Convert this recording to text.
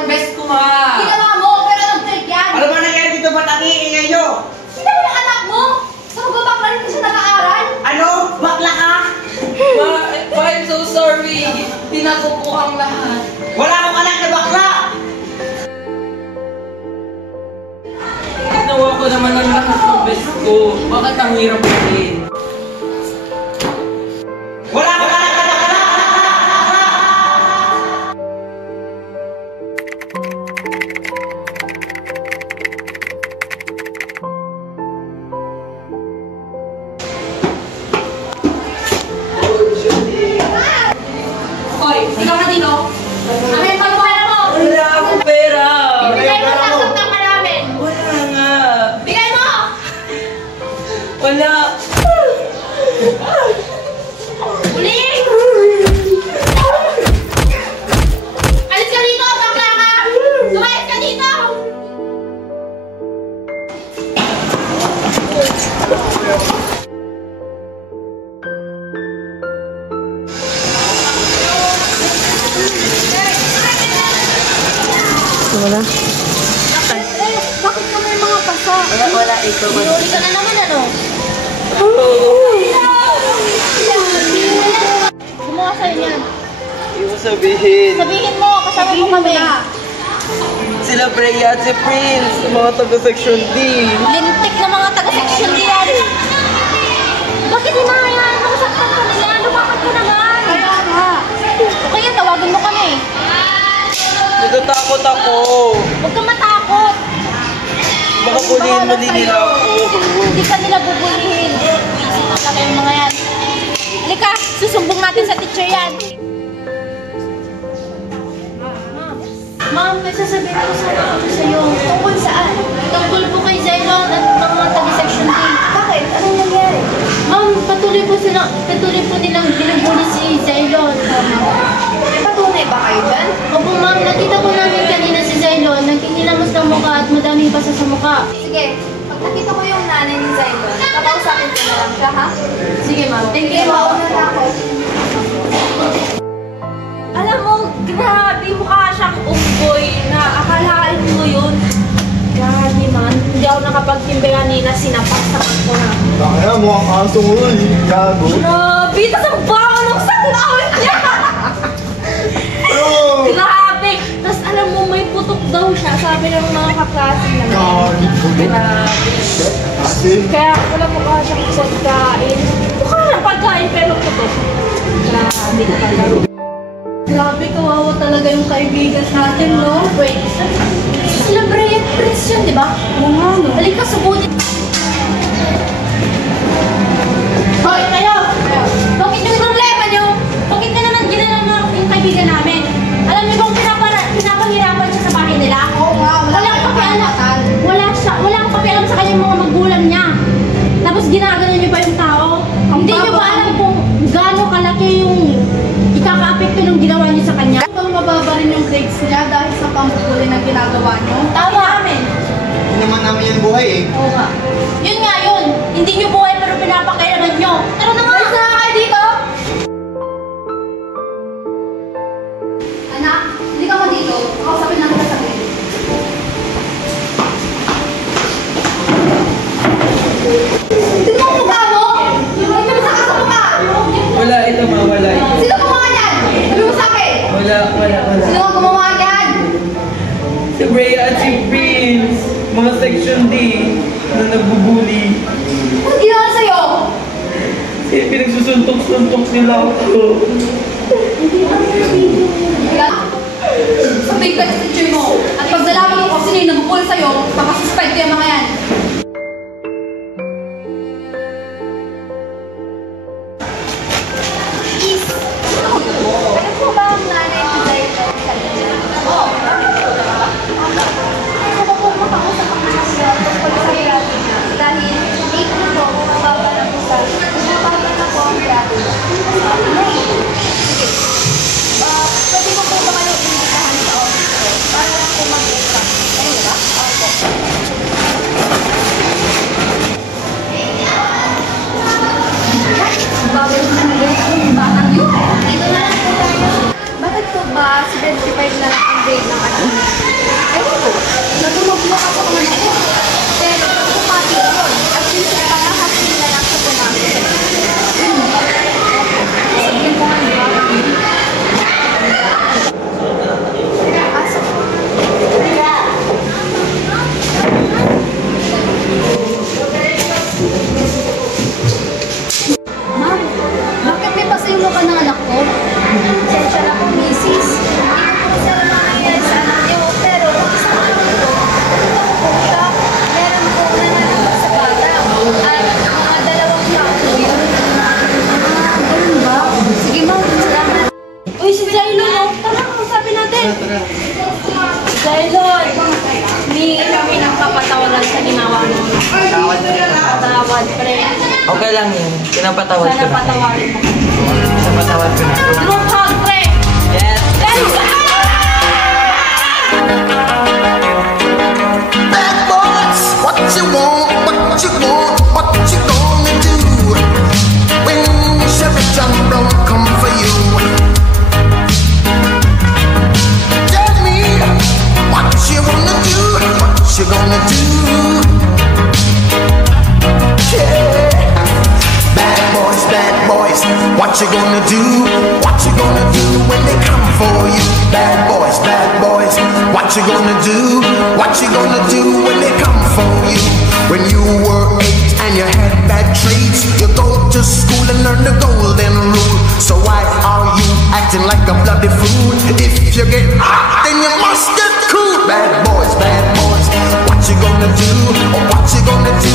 ng best ko, ma. Ginawa mo, pero nag-take yan. Ano ba nangyari dito? Ba't ang iingay nyo? Sino yung anak mo? Sa magbabak na rin siya nag-aaral? Ano? Bakla ka? Ma, I'm so sorry. Tinago ko ang lahat. Wala akong anak na bakla! Ginawa ko naman ang lahat ng best ko. Bakit ang hirap rin? Wala akong anak na bakla! Hoy, ikaw na dito. Ano yung pagpapala mo? Wala akong pera. Ibigay mo sa saktan ka namin. Wala nga. Bigay mo! Wala. Uli! Alis ka dito, bakla ka! Lumayas ka dito! Wala. Bakit ka may mga pasa? Wala. Ito. Hinuli ka na naman, ano? Gumawa sa'yo yan. Hindi mo sabihin. Sabihin mo, kasama mo kami. Sila Brea at si Prince, mga taga-section D. Lintik na mga taga-section D yan. Bakit hinahayaan mo saktan ka nila? Lumakad ka naman. Kaya nga. Okay yan, tawagan mo kami. Natatakot ako. Huwag kang matakot. Baka bulihin mali nila ako. Hindi ka nila bubulihin. Isip na kayong mga yan. Halika, susumbong natin sa teacher yan. Ma'am, may sasabihin ko sana ako sa'yo. Tungkol saan? Tungkol po kay Zylon at mga taga-section D. Bakit? Anong nangyari? Ma'am, patuloy po nilang binubuli si Zylon. May patunay ba kayo dyan? Opo ma'am, nakita ko namin kanina si Zylon. Nagkikilamos ng mukha at madaming basa sa mukha. Sige, pag nakita ko yung nanay ni Zylon, kakausapin ko na lang siya, ha? Sige ma'am, thank you. Mauna na ako. Alam mo, grabe mukha siyang unggoy na akalain mo yun. Grabe man, hindi ako nakapagtimbe kanina, sinapak sa ko na. Kaya mo ang aso mo rin, gago. Grabe, tas ang baho ng saklawin niya! Oh! Grabe! Tas alam mo, may putok daw siya, sabi ng mga kaklase namin. Grabe. Kasi, Kaya wala mukha siyang pagkain. Mukha siyang pagkain pero putok. Grabe talaga. Grabe, kawawa talaga yung kaibigan natin, no? Wait, sila Brea Prince yun, di ba? Oo nga, no? Halika, subunin. Hoy, kayo! Bakit yung problema nyo? Bakit na naman ginala yung kaibigan namin? Alam niyo bang pinapahirapan siya sa bahay nila? Oo nga, Walang pakialam. Walang pakialam sa kanyang mga magulang niya. Tapos ginagano niyo pa yung tao? Hindi niyo ba alam kung gaano kalaki yung ikaka-apekto ng ginawa niyo sa kanya? Bang mababa rin yung grades niya dahil sa pambubuli na ginagawa niyo? Tama amin. hindi naman namin yan buhay eh. Oo nga. Yun nga yun. Hindi niyo buhay pero pinapakailaman niyo. Tara na nga! Basta na kayo dito! Anak, hindi ka mo dito. Kausapin namin ka sa grade. Tignan mo mukha mo! Huwag ka masakit sa mukha! Wala ito, ma. Wala ito. Sino gumawa niyan? Sabi mo sa akin! Wala. Sino ang gumawa niyan? Si Brea at si Prince, mga section D na nagbubuli. Ano ginawa sa'yo? Eh, pinagsusuntok-suntok nila ako. Sabihin ka sa teacher mo. At pag nalaman mo kung sino yung nabukul sa'yo, papasuspend ko yung mga yan. Ano po ba ang nanay ni Zylon sa inyo? Oo. Ano po makausap ang anak niya tungkol sa grado niya? Dahil 8 na po, mababa na po sa mababa na po ang grado niya. Sige. Pwede mo po ba kayo imbitahan sa office ko? Para Zaylon, humingi kami ng kapatawaran sa ginawa mo. Patawad, pre. Okay lang yun. Pinapatawad ko Sana na. patawarin mo. Pinapatawad ko na. Group hug, pre. Yes. Let's go! Bad boys, what you want, what you want, what you gonna do when Chevy John Brown come for you? Tell me what you wanna do, what you gonna do? Yeah. Bad boys, what you gonna do? What you gonna do when they come for you? Bad boys, what you gonna do? What you gonna do when they come for you? When you were 8 and you had bad traits, you go to school and learn the golden rule. So why are you acting like a bloody fool? If you get hot, then you must get cool. Bad boys, what you gonna do? Or what you gonna do